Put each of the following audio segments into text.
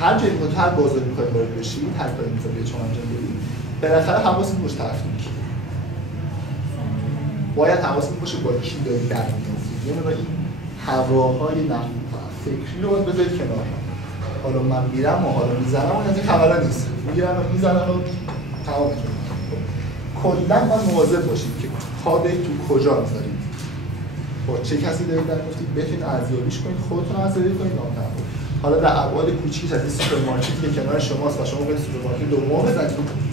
هر جایی تو هر بازاری می‌خوای وارد بشی، هر کاری می‌خوای شما انجام بدی، بالاخره حواست باشه طرف کی. باید حواست باشه با کی داری در می‌افتی. یعنی این هواهای فکری رو باید بذارید کنار. حالا من میرم و حالا میزنم و از این خبرها نیست. میگیرن و میزنن و تمام میشه. کلا باید مواظب باشید که کادی تو کجا میذارید. با چه کسی دارید در می‌افتید، بتونید ارزیابیش کنید، خودتون ارزیابی کنید نامطلب. حالا در ابعاد کوچیک از این سوپرمارکتی که کنار شماست و شما به سوپرمارکت دوم بزنید.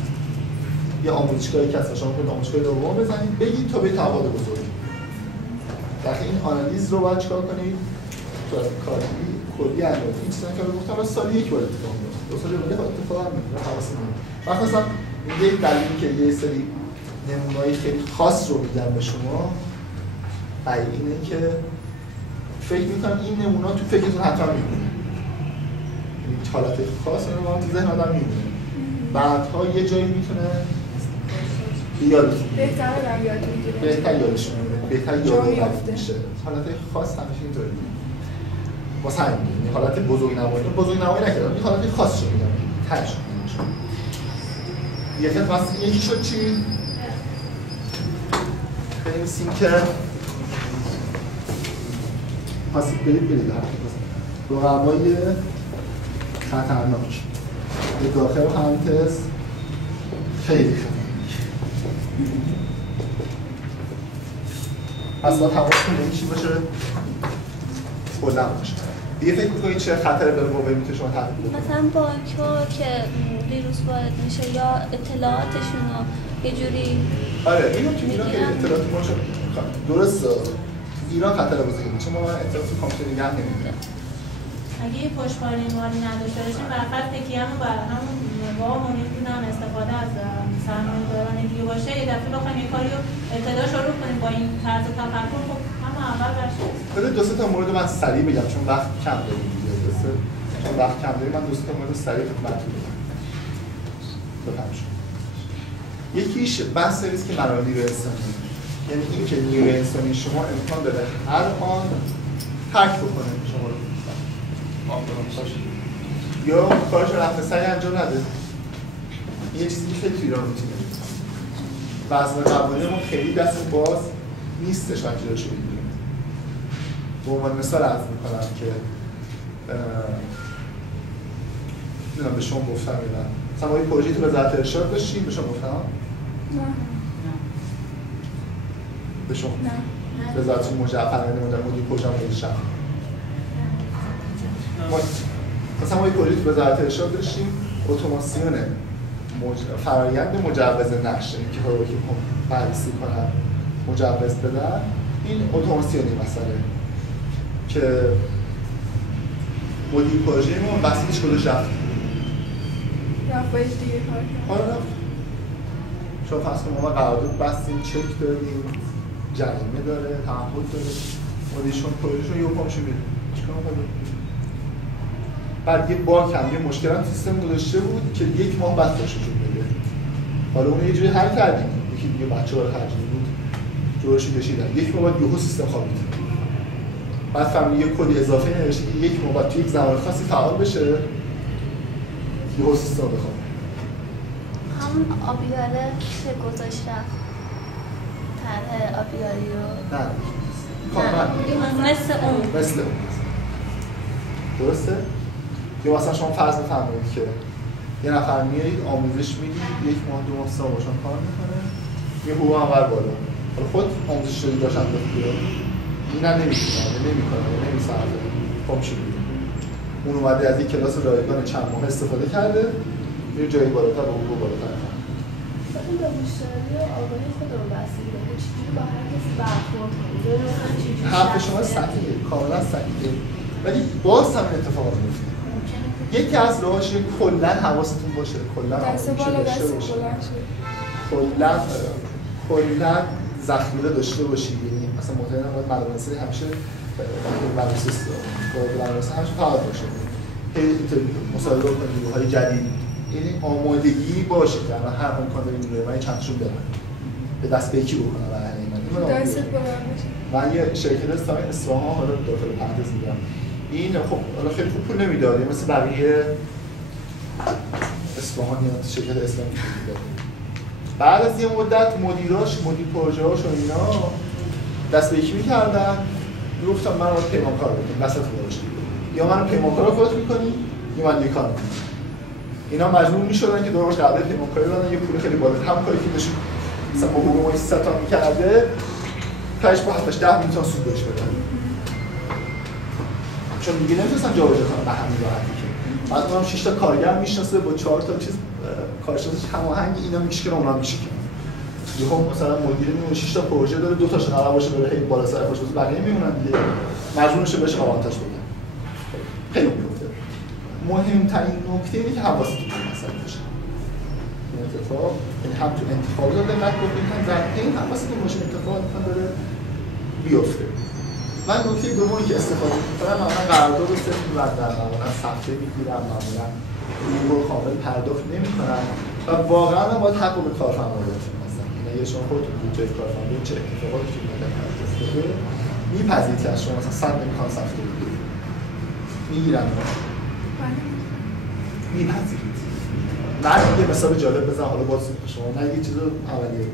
یه آموزشگاهی که هست شما به آموزشگاه دوم بزنید، بگید تا به ابعاد بزرگ. در این آنالیز رو باید چیکار کنید؟ تو کلی انجام این چیزا که گفتم از سال یک بار اتفاق میفته. دو سال بعد اتفاق نمیفته. حواستون باشه. مثلا یه دلیلی که یه سری نمونه‌های خیلی خاص رو میدم به شما اینه که فکر می‌کنم این نمونه تو فکرتون حتما می‌مونه. این حالت خاص رو تو ذهن آدم می‌مونه. بعدها یه جایی میتونه یادتون بهتره یاد میگیره. بهتر یادش میمونه. بهتر یاد میشه. حالت خاص همیشه اینطوریه. واسه همین حالت بزرگنمایی نکردم. این حالت خاص رو میگم. تاش. یکی شد چی؟ بنویسیم که پاسید برید رقبای خطرناک به داخل هانتس خیلی اصلا حواستون به این چی باشه؟ کلا باشه. دیگه فکر می‌کنید چه خطر به موقع میتونه شما تحقیق کنید؟ مثلا بانک‌ها که ویروس وارد میشه یا اطلاعاتشون رو یه جوری آره اینو تو ایران که اطلاعات ما درسته. ایران خطر بزرگی نیست چون ما اطلاعات کامپیوتر نگه نمی‌داریم. اگه یه پشتوانه مالی نداشته باشیم فقط تکیه‌مون بر همون وام و نمیدونم استفاده از سرمایه‌داران دیگه باشه یه دفعه بخوایم یه کاری رو ابتدا شروع کنیم با این طرز تفکر خب هم اول برشه. بده دو سه تا مورد من سریع بگم چون وقت کم داریم دیگه درسته. چون وقت کم داریم من دو سه تا مورد سریع خدمتتون بگم. بفهمش. یکیش بحث ریسک منابع انسانی. یعنی اینکه نیروی انسانی شما امکان داره هر آن ترک بکنه شما رو. یا کارش رو رفت سریع انجام نده. یه چیزی که خیلی تو ایران روتینه. وزن قوانین ما خیلی دست باز نیستش وقتی جلوشو بگیریم. به عنوان مثال عرض میکنم که نمیدونم به شما گفتم یا نه. مثلا ما یه پروژه‌ای تو وزارت ارشاد داشتیم به شما گفتم؟ نه. به شما؟ نه. وزارت مدیر پروژه مدیر مثلا ما یه پروژه تو وزارت ارشاد داشتیم اتوماسیون فرآیند مجوز نقش که حقوقی که بررسی کنن مجوز بدن این اتوماسیونی مسئله که مدیر پروژه ما وسیلش خودش رفت باید دیگه کار کنم شما فرض کنید ما قرارداد بستیم چک دادیم جریمه داره تعهد داره مدیرشون پروژهشون یه حکمش میده چیکار کنیم بعد یه بانک هم یه مشکل هم سیستم گذاشته بود که یک ماه بعد باششون بده حالا اون یه جوری حل کردیم یکی دیگه بچه‌ها خرجی بود جورش کشیدن یک ماه بعد یهو سیستم خوابید بعد فهمیدیم یه کد اضافه نوشته که یک ماه بعد توی یک زمان خاصی فعال بشه یهو سیستم بخواد همون آبیاره که گذاشت رفت طرح آبیاری رو نه مثل اون درسته؟ یا مثلا شما فرض بفرمایید که یه نفر میایید آموزش میدید یک ماه دو ماه سه باشون کار میکنه یه حقوق هم بر بالا حالا خود آموزش دادی داشتن بخوره این هم نمیکنه نمیصرفه خب اون اومده از یک کلاس رایگان چند ماه استفاده کرده یه جایی بالاتر با حقوق بالاتر این به مشتری و آگاهی خود رو بستگی داره چجوری با هر کسی برخورد کنید حرف شما سطحیه کاملا سطحیه ولی باز هم اتفاق میفته یکی از راهاش کلا حواستون باشه کلا دست بالا دست کلا ذخیره داشته باشید یعنی مثلا مطمئنا باید مدرسه همیشه مدرسه همیشه فعال باشه اینطوری مصاحبه کنید نیروهای جدید یعنی آمادگی باشه که الان هر امکان داریم نیروهای من چندشون برن به دست به یکی بکنم برای من دست بالا باشه من یه شرکت اصفهان حالا داخل پرانتز میگم این خب حالا خیلی خوب پول نمیداد، مثل بقیه اصفهانی یا شرکت اسلامی میداد. بعد از یه مدت مدیر پروژه‌هاش و اینا دست به یکی می‌کردن، گفتم من رو پیمانکار بکنم وسط پروژه، یا من پیمانکار رو فوت می‌کنی یا من دیگه کار می‌کنم. اینا مجبور می‌شدن که دورش قرارداد پیمانکاری بدن، یه پول خیلی بالا، هم کاری که داشت مثلا با حقوق ما 300 تا می‌کرده تاش با 10 میلیون تا سود داشت بدن. چون دیگه نمی‌تونستن جابجا کنن به همین راحتی که. بعد اونم 6 تا کارگر میشناسه با 4 تا چیز کارشناس هماهنگ اینا میشه اونم میشه. یهو مثلا مدیر میمونه 6 تا پروژه داره، 2 تاشون قرار باشه بره هی بالا سر خوش بقیه میمونن دیگه. مجبور میشه بهش آوانتاژ بده. خیلی میفته. مهمترین نکته اینه که حواستون به مسئله باشه. این اتفاق یعنی هم تو انتخابات دقت بکنید، هم در حین حواستون باشه اتفاق داره بیفته. من نکته دومی که استفاده می‌کنم معمولا قرارداد رو صفر می‌بندم، معمولا صفحه می‌گیرم، معمولا حقوق کامل پرداخت نمی‌کنم و واقعا باید حق به کارفرما بدم. مثلا اگه شما خودتون بودجه کارفرما چه اتفاقاتی که میاد افتاده می‌پذیرید که از شما مثلا 100 میلیون صفحه بگیرید می‌گیرن می‌پذیرید. من یه مثال جالب بزنم، حالا باز شما نه یه چیز اولیه